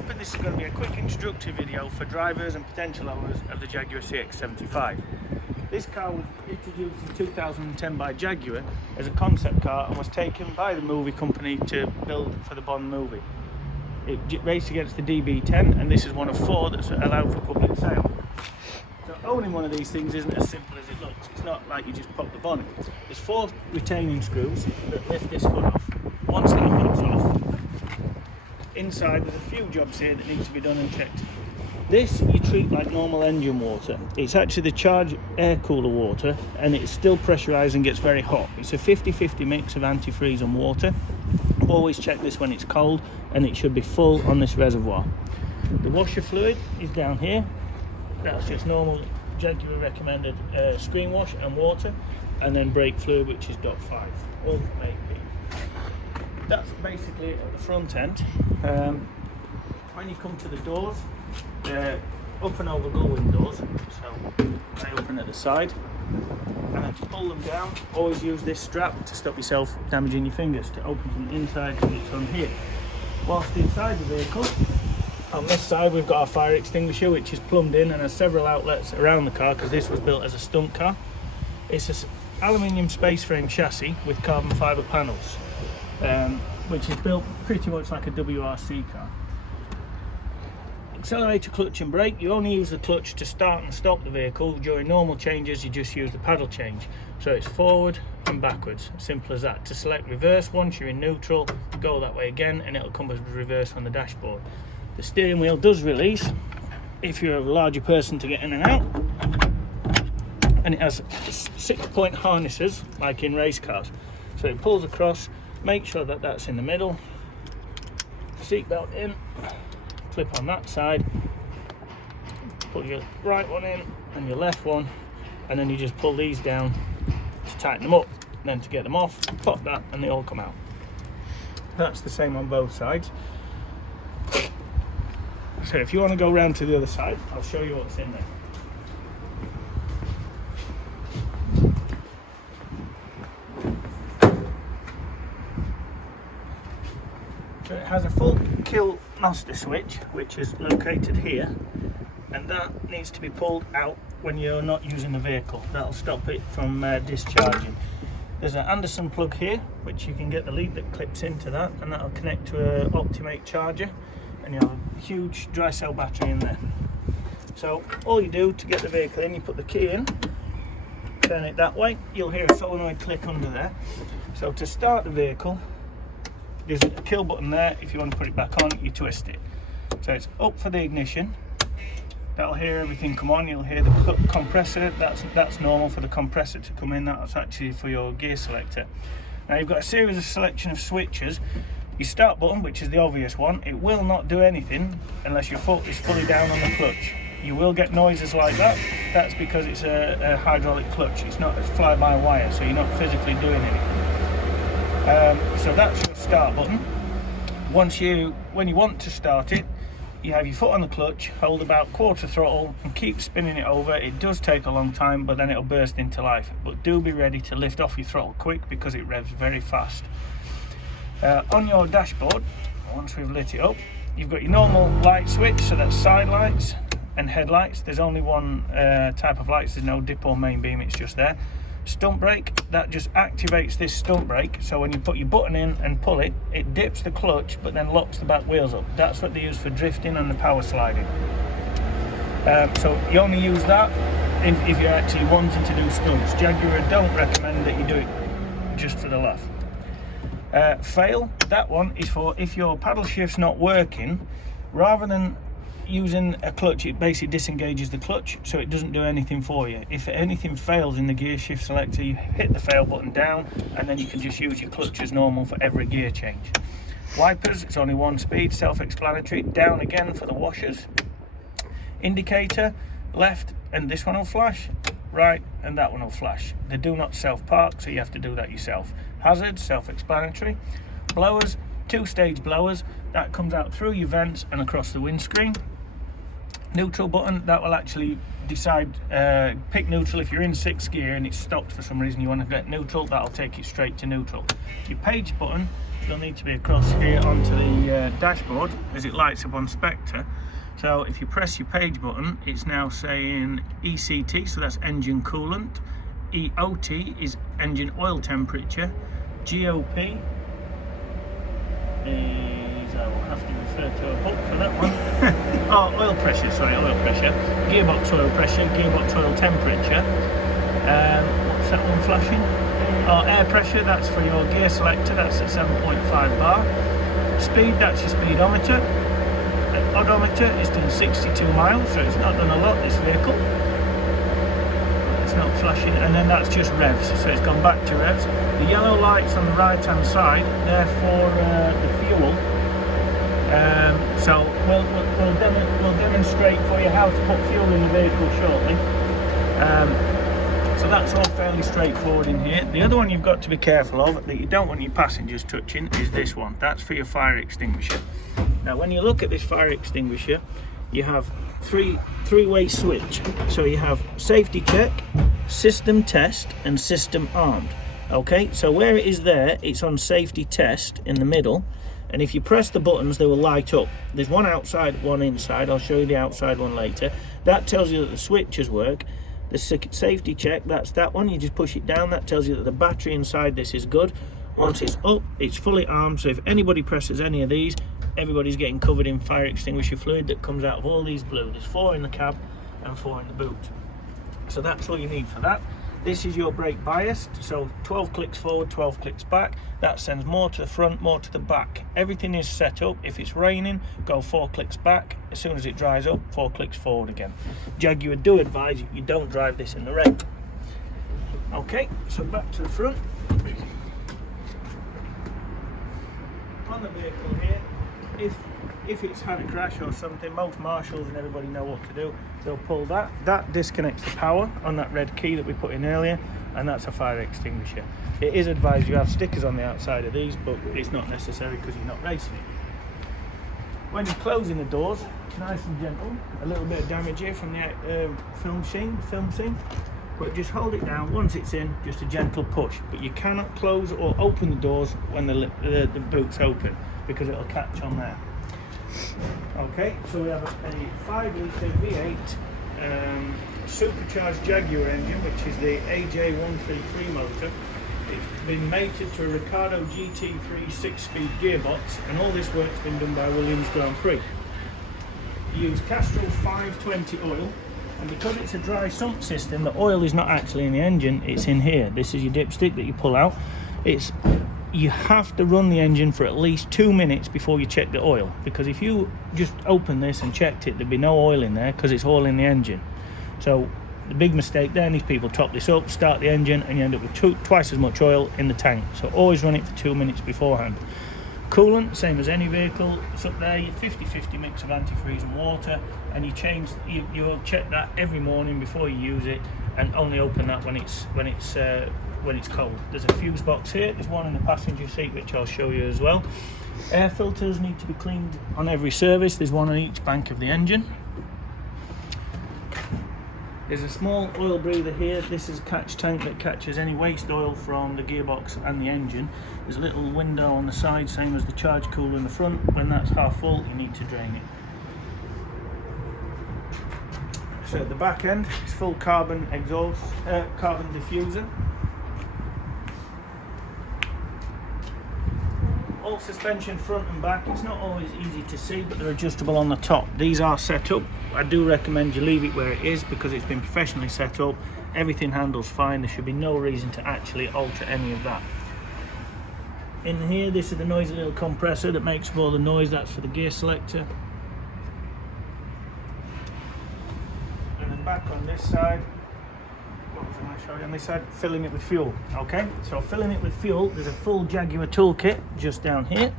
hoping this is going to be a quick introductory video for drivers and potential owners of the Jaguar CX75. This car was introduced in 2010 by Jaguar as a concept car and was taken by the movie company to build for the Bond movie. It raced against the DB10, and this is one of 4 that's allowed for public sale. So owning one of these things isn't as simple as it looks. It's not like you just pop the bonnet. There's 4 retaining screws that lift this hood off. Once the hood's off, inside there's a few jobs here that need to be done and checked. This you treat like normal engine water. It's actually the charged air cooler water, and it's still pressurized and gets very hot. It's a 50-50 mix of antifreeze and water. Always check this when it's cold, and it should be full on this reservoir. The washer fluid is down here. That's just normal Jaguar recommended screen wash and water, and then brake fluid, which is .5, all from AP. That's basically it at the front end. When you come to the doors, they're up and over gull-wing doors, so they open at the side, and then to pull them down, always use this strap to stop yourself damaging your fingers. To open from the inside, it's on here. Whilst inside the vehicle, on this side we've got our fire extinguisher, which is plumbed in and has several outlets around the car because this was built as a stunt car. It's an aluminium space frame chassis with carbon fibre panels, which is built pretty much like a WRC car. Accelerator, clutch and brake, you only use the clutch to start and stop the vehicle. During normal changes you just use the paddle change, so it's forward and backwards, simple as that. To select reverse, once you're in neutral, go that way again and it'll come as reverse on the dashboard. The steering wheel does release if you're a larger person to get in and out, and it has 6-point harnesses like in race cars, so it pulls across. Make sure that that's in the middle, seat belt in, clip on that side, put your right one in and your left one, and then you just pull these down to tighten them up. Then to get them off, pop that and they all come out. That's the same on both sides. So if you want to go round to the other side, I'll show you what's in there. So it has a full kill master switch, which is located here, and that needs to be pulled out when you're not using the vehicle. That'll stop it from discharging. There's an Anderson plug here, which you can get the lead that clips into that, and that'll connect to an Optimate charger, and you have a huge dry cell battery in there. So all you do to get the vehicle in, you put the key in, turn it that way, you'll hear a solenoid click under there. So to start the vehicle, there's a kill button there. If you want to put it back on, you twist it. So it's up for the ignition. That'll hear everything come on. You'll hear the compressor. That's normal for the compressor to come in. That's actually for your gear selector. Now you've got a series of selection of switches. Your start button, which is the obvious one, it will not do anything unless your foot is fully down on the clutch. You will get noises like that. That's because it's a hydraulic clutch. It's not a fly-by-wire, so you're not physically doing anything. So that's your start button. When you want to start it, you have your foot on the clutch, hold about quarter throttle and keep spinning it over. It does take a long time, but then it'll burst into life. But do be ready to lift off your throttle quick because it revs very fast. On your dashboard, once we've lit it up, you've got your normal light switch, so that's side lights and headlights. There's only one type of lights, there's no dip or main beam, it's just there. Stunt brake, that just activates this stunt brake, so when you put your button in and pull it, it dips the clutch but then locks the back wheels up. That's what they use for drifting and the power sliding. So you only use that if you're actually wanting to do stunts. Jaguar don't recommend that you do it just for the laugh. Fail, that one is for if your paddle shift's not working, rather than using a clutch, it basically disengages the clutch, so it doesn't do anything for you. If anything fails in the gear shift selector, you hit the fail button down, and then you can just use your clutch as normal for every gear change. Wipers, it's only one speed, self-explanatory. Down again for the washers. Indicator, left, and this one will flash. Right, and that one will flash. They do not self-park, so you have to do that yourself. Hazards, self-explanatory. Blowers, 2-stage blowers. That comes out through your vents and across the windscreen. Neutral button, that will actually decide, pick neutral. If you're in 6th gear and it's stopped for some reason, you want to get neutral, that'll take it straight to neutral. Your page button you'll need to be across here onto the dashboard as it lights up on Spectre. So if you press your page button, it's now saying ECT, so that's engine coolant. EOT is engine oil temperature. GOP is, I will have to refer to a book for that one. Oh, oil pressure, sorry, oil pressure. Gearbox oil pressure, gearbox oil temperature. What's that one flashing? Oh, air pressure, that's for your gear selector, that's at 7.5 bar. Speed, that's your speedometer. Odometer is doing 62 miles, so it's not done a lot, this vehicle. It's not flashing, and then that's just revs, so it's gone back to revs. The yellow lights on the right hand side, they're for the fuel. So we'll demonstrate for you how to put fuel in the vehicle shortly. So that's all fairly straightforward in here. The other one you've got to be careful of, that you don't want your passengers touching, is this one. That's for your fire extinguisher. Now when you look at this fire extinguisher, you have three-way switch. So you have safety check, system test, and system armed. Okay, so where it is there, it's on safety test in the middle, and if you press the buttons they will light up. There's one outside, one inside. I'll show you the outside one later. That tells you that the switches work. The safety check, that's that one. You just push it down, that tells you that the battery inside this is good. Once it's up, it's fully armed, so if anybody presses any of these, everybody's getting covered in fire extinguisher fluid that comes out of all these blue. There's 4 in the cab and 4 in the boot. So that's all you need for that. This is your brake biased, so 12 clicks forward, 12 clicks back. That sends more to the front, more to the back. Everything is set up. If it's raining, go 4 clicks back. As soon as it dries up, 4 clicks forward again. Jaguar do advise you don't drive this in the rain. Okay, so back to the front. On the vehicle here, if it's had a crash or something, most marshals and everybody know what to do. They'll pull that. That disconnects the power on that red key that we put in earlier, and that's a fire extinguisher. It is advised you have stickers on the outside of these, but it's not necessary because you're not racing it. When you're closing the doors, nice and gentle. A little bit of damage here from the film scene, but just hold it down. Once it's in, just a gentle push. But you cannot close or open the doors when the boot's open, because it'll catch on there. Okay, so we have a 5-litre V8 supercharged Jaguar engine, which is the AJ133 motor. It's been mated to a Ricardo GT3 6-speed gearbox, and all this work's been done by Williams Grand Prix. You use Castrol 520 oil, and because it's a dry sump system, the oil is not actually in the engine, it's in here. This is your dipstick that you pull out. You have to run the engine for at least 2 minutes before you check the oil, because if you just open this and checked it, there'd be no oil in there because it's all in the engine. So the big mistake then is people top this up, start the engine, and you end up with twice as much oil in the tank. So always run it for 2 minutes beforehand. Coolant, same as any vehicle, it's up there, your 50-50 mix of antifreeze and water, and you'll check that every morning before you use it, and only open that when it's cold. There's a fuse box here, there's one in the passenger seat which I'll show you as well. Air filters need to be cleaned on every service, there's one on each bank of the engine. There's a small oil breather here. This is a catch tank that catches any waste oil from the gearbox and the engine. There's a little window on the side, same as the charge cooler in the front. When that's half full, you need to drain it. So at the back end, it's full carbon exhaust, carbon diffuser. All suspension front and back. It's not always easy to see, but they're adjustable on the top. These are set up. I do recommend you leave it where it is because it's been professionally set up. Everything handles fine. There should be no reason to actually alter any of that. In here, this is the noisy little compressor that makes all the noise. That's for the gear selector. And then back on this side, what was I going to show you on this side? Filling it with fuel. Okay, so filling it with fuel, there's a full Jaguar toolkit just down here.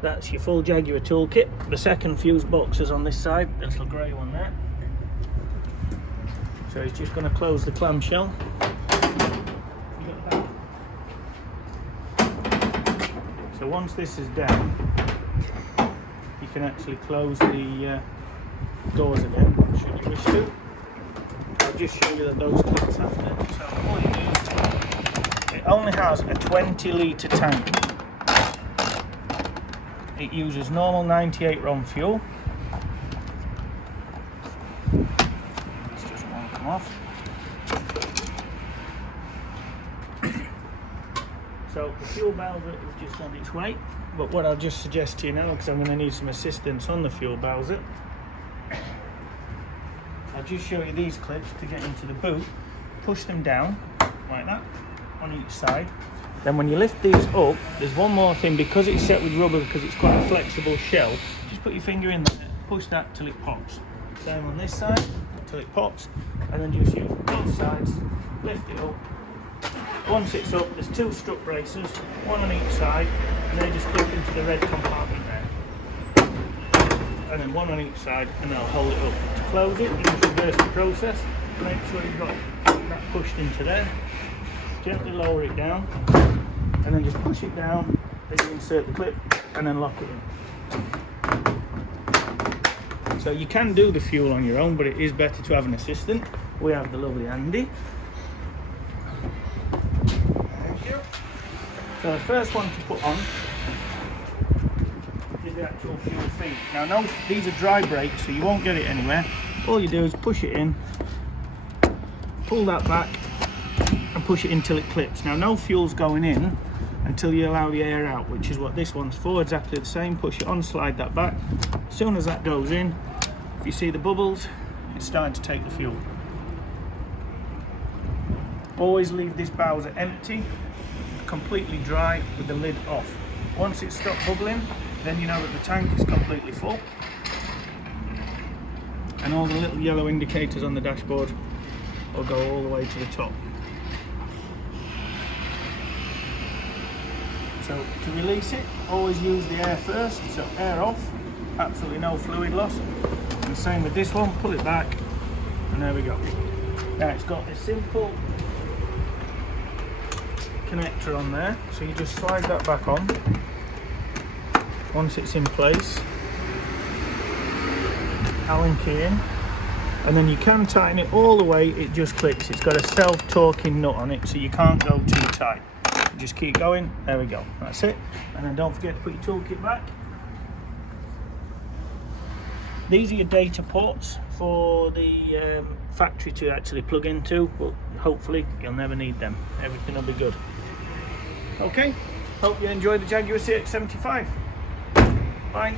That's your full Jaguar toolkit. The second fuse box is on this side, the little grey one there. So he's just going to close the clamshell. So once this is down, you can actually close the doors again, should you wish to. I'll just show you that those clicks after. So all you do It only has a 20 litre tank. It uses normal 98 RON fuel. This doesn't want to come off. So the fuel bowser is just on its way, but what I'll just suggest to you now, because I'm going to need some assistance on the fuel bowser, I'll just show you these clips to get into the boot. Push them down like that on each side. Then when you lift these up, there's one more thing, because it's set with rubber, because it's quite a flexible shell, just put your finger in there, push that till it pops. Same on this side, till it pops, and then just use both sides, lift it up. Once it's up, there's 2 strut braces, one on each side, and they just clip into the red compartment there. And then one on each side, and they'll hold it up. To close it, you just reverse the process, make sure you've got that pushed into there. Gently lower it down, and then just push it down, then you insert the clip, and then lock it in. So you can do the fuel on your own, but it is better to have an assistant. We have the lovely Andy. Thank you. So the first one to put on is the actual fuel feed. Now no, these are dry brakes, so you won't get it anywhere. All you do is push it in, pull that back, and push it in till it clips. Now no fuel's going in until you allow the air out, which is what this one's for. Exactly the same. Push it on, slide that back. As soon as that goes in, if you see the bubbles, it's starting to take the fuel. Always leave this bowser empty, completely dry, with the lid off. Once it's stopped bubbling, then you know that the tank is completely full, and all the little yellow indicators on the dashboard will go all the way to the top. So to release it, always use the air first, so air off, absolutely no fluid loss. And same with this one, pull it back, and there we go. Now it's got this simple connector on there, so you just slide that back on. Once it's in place, Allen key in, and then you can tighten it all the way, it just clicks. It's got a self-torquing nut on it, so you can't go too tight. Just keep going, there we go, that's it. And then don't forget to put your toolkit back. These are your data ports for the factory to actually plug into, but hopefully you'll never need them. Everything will be good. Okay, hope you enjoyed the Jaguar CX75. Bye.